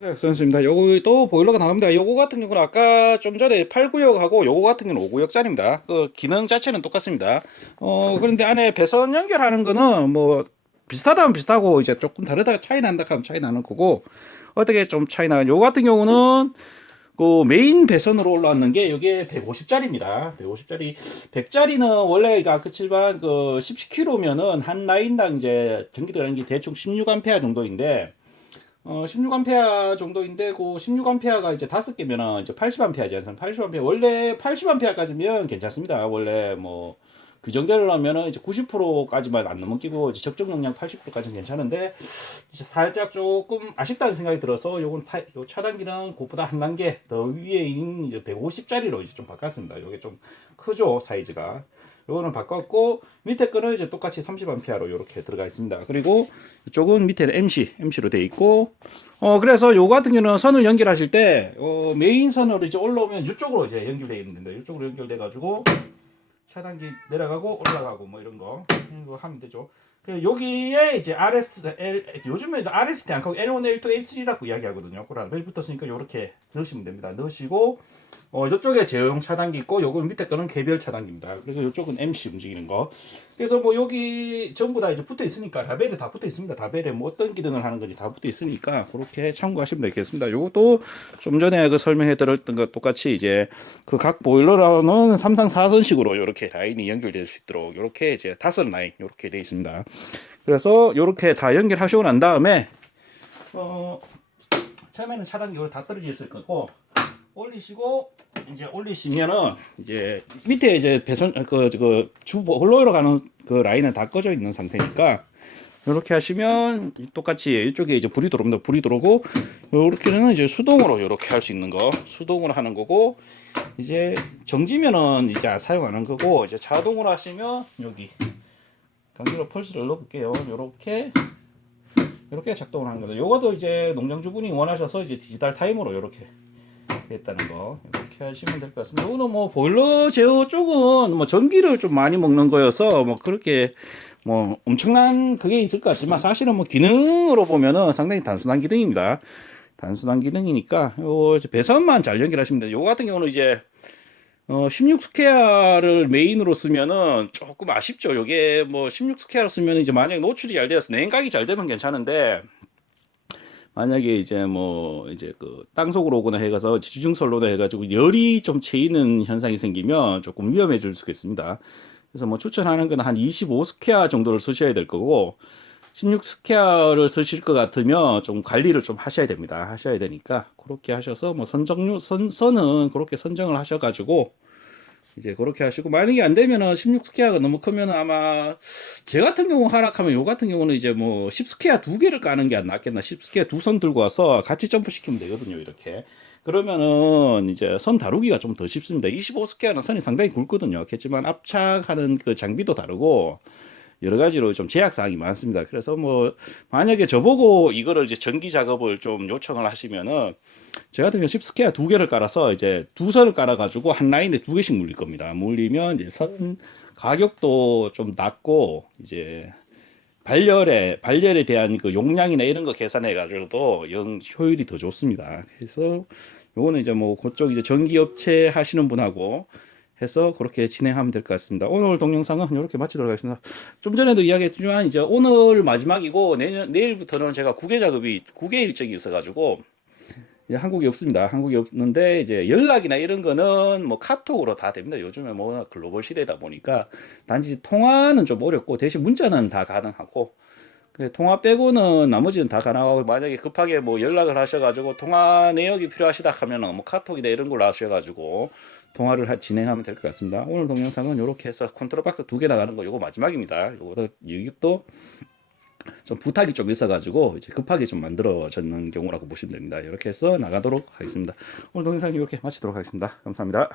네, 선수입니다. 요거 또 보일러가 나옵니다. 요거 같은 경우는 아까 좀 전에 8구역하고 요거 같은 경우는 5구역짜리입니다. 그 기능 자체는 똑같습니다. 어, 그런데 안에 배선 연결하는 거는 뭐 비슷하다면 비슷하고 이제 조금 다르다 차이 난다 하면 차이 나는 거고 어떻게 좀 차이 나요? 요거 같은 경우는 그 메인 배선으로 올라왔는 게 이게 150짜리입니다. 150짜리 100짜리는 원래 그 아까 칠반 그 10km면은 한 라인당 이제 전기 들어가는 게 대충 16A 정도인데 어, 16A 정도인데, 그 16A가 이제 다섯 개면은 이제 80A지 않습니까? 80A. 원래 80A까지면 괜찮습니다. 원래 뭐, 규정대로 하면은 이제 90%까지만 안 넘기고 이제 적정 용량 80%까지는 괜찮은데, 이제 살짝 조금 아쉽다는 생각이 들어서 요건 타, 요 차단기는 그보다 한 단계 더 위에 있는 이제 150짜리로 이제 좀 바꿨습니다. 요게 좀 크죠, 사이즈가. 요거는 바꿨고 밑에 거는 이제 똑같이 30A로 이렇게 들어가 있습니다. 그리고 이쪽은 밑에는 MC, MC로 돼 있고 어 그래서 요 같은 경우는 선을 연결하실 때 어, 메인 선으로 이제 올라오면 이쪽으로 이제 연결되어 있는데 이쪽으로 연결돼 가지고 차단기 내려가고 올라가고 뭐 이런 거 이거 하면 되죠. 그 여기에 이제 RS, L, 요즘에 RST 안 하고 L1, L2, L3라고 이야기하거든요. 그래 벨 붙었으니까 이렇게 넣으시면 됩니다. 넣으시고 어, 이쪽에 제어용 차단기 있고 요거 밑에 거는 개별 차단기입니다. 그래서 이쪽은 MC 움직이는 거. 그래서 뭐 여기 전부 다 이제 붙어 있으니까 라벨에 다 붙어 있습니다. 라벨에 뭐 어떤 기능을 하는 건지 다 붙어 있으니까 그렇게 참고하시면 되겠습니다. 요것도 좀 전에 그 설명해 드렸던 것 똑같이 이제 그 각 보일러라는 3상 4선식으로 이렇게 라인이 연결될 수 있도록 이렇게 이제 다섯 라인 이렇게 되어 있습니다. 그래서 이렇게 다 연결하시고 난 다음에 어 처음에는 차단기 로 다 떨어져 있을 거고 올리시고 이제 올리시면은 이제 밑에 이제 배선 그그 홀로로 가는 그 라인은 다 꺼져 있는 상태니까 이렇게 하시면 똑같이 이쪽에 이제 불이 들어옵니다. 불이 들어오고 이렇게는 이제 수동으로 이렇게 할 수 있는 거 수동으로 하는 거고 이제 정지면은 이제 사용하는 거고 이제 자동으로 하시면 여기 강제로 펄스를 넣어볼게요. 이렇게 이렇게 작동을 하는 거죠. 요것도 이제 농장주분이 원하셔서 이제 디지털 타이머로 이렇게 했다는 거 이렇게 하시면 될 것 같습니다. 이거는 뭐 보일러 제어 쪽은 뭐 전기를 좀 많이 먹는 거여서 뭐 그렇게 뭐 엄청난 그게 있을 것 같지만 사실은 뭐 기능으로 보면은 상당히 단순한 기능입니다. 단순한 기능이니까 요 배선만 잘 연결하시면 돼요. 요 같은 경우는 이제 어 16스퀘어를 메인으로 쓰면은 조금 아쉽죠. 요게 뭐 16스퀘어를 쓰면 이제 만약에 노출이 잘 되어서 냉각이 잘 되면 괜찮은데 만약에 이제 뭐 이제 그 땅속으로 오거나 해가서 지중설로나 해가지고 열이 좀 채이는 현상이 생기면 조금 위험해질 수가 있습니다. 그래서 뭐 추천하는 건 한 25스퀘어 정도를 쓰셔야 될 거고 16스퀘어를 쓰실 것 같으면 좀 관리를 좀 하셔야 됩니다. 하셔야 되니까 그렇게 하셔서 뭐 선정료 선 선은 그렇게 선정을 하셔가지고 이제 그렇게 하시고 만약에 안 되면은 16스퀘어가 너무 크면은 아마 제 같은 경우 하락하면 요 같은 경우는 이제 뭐 10스퀘어 두 개를 까는 게 안 낫겠나. 10스퀘어 두 선 들고 와서 같이 점프 시키면 되거든요 이렇게. 그러면은 이제 선 다루기가 좀 더 쉽습니다. 25스퀘어는 선이 상당히 굵거든요. 그렇지만 압착하는 그 장비도 다르고 여러 가지로 좀 제약 사항이 많습니다. 그래서 뭐 만약에 저보고 이거를 이제 전기 작업을 좀 요청을 하시면은 제 같은 경우 10스퀘어 두 개를 깔아서 이제 두 선을 깔아 가지고 한 라인에 두 개씩 물릴 겁니다. 물리면 이제 선 가격도 좀 낮고 이제 발열에 발열에 대한 그 용량이나 이런 거 계산해 가지고도 영 효율이 더 좋습니다. 그래서 요거는 이제 뭐 그쪽 이제 전기 업체 하시는 분하고 해서 그렇게 진행하면 될 것 같습니다. 오늘 동영상은 이렇게 마치도록 하겠습니다. 좀 전에도 이야기했지만 이제 오늘 마지막이고 내년 내일부터는 제가 국외 작업이 국외 일정이 있어가지고 한국이 없습니다. 한국이 없는데 이제 연락이나 이런 거는 뭐 카톡으로 다 됩니다. 요즘에 뭐 글로벌 시대다 보니까 단지 통화는 좀 어렵고 대신 문자는 다 가능하고 그 통화 빼고는 나머지는 다 가능하고 만약에 급하게 뭐 연락을 하셔가지고 통화 내역이 필요하시다 하면은 뭐 카톡이나 이런 걸로 하셔가지고 통화를 하- 진행하면 될 것 같습니다. 오늘 동영상은 이렇게 해서 컨트롤 박스 두 개 나가는 거 요거 마지막입니다. 요거도 이것도 좀 부탁이 좀 있어가지고 이제 급하게 좀 만들어졌는 경우라고 보시면 됩니다. 이렇게 해서 나가도록 하겠습니다. 오늘 동영상 이렇게 마치도록 하겠습니다. 감사합니다.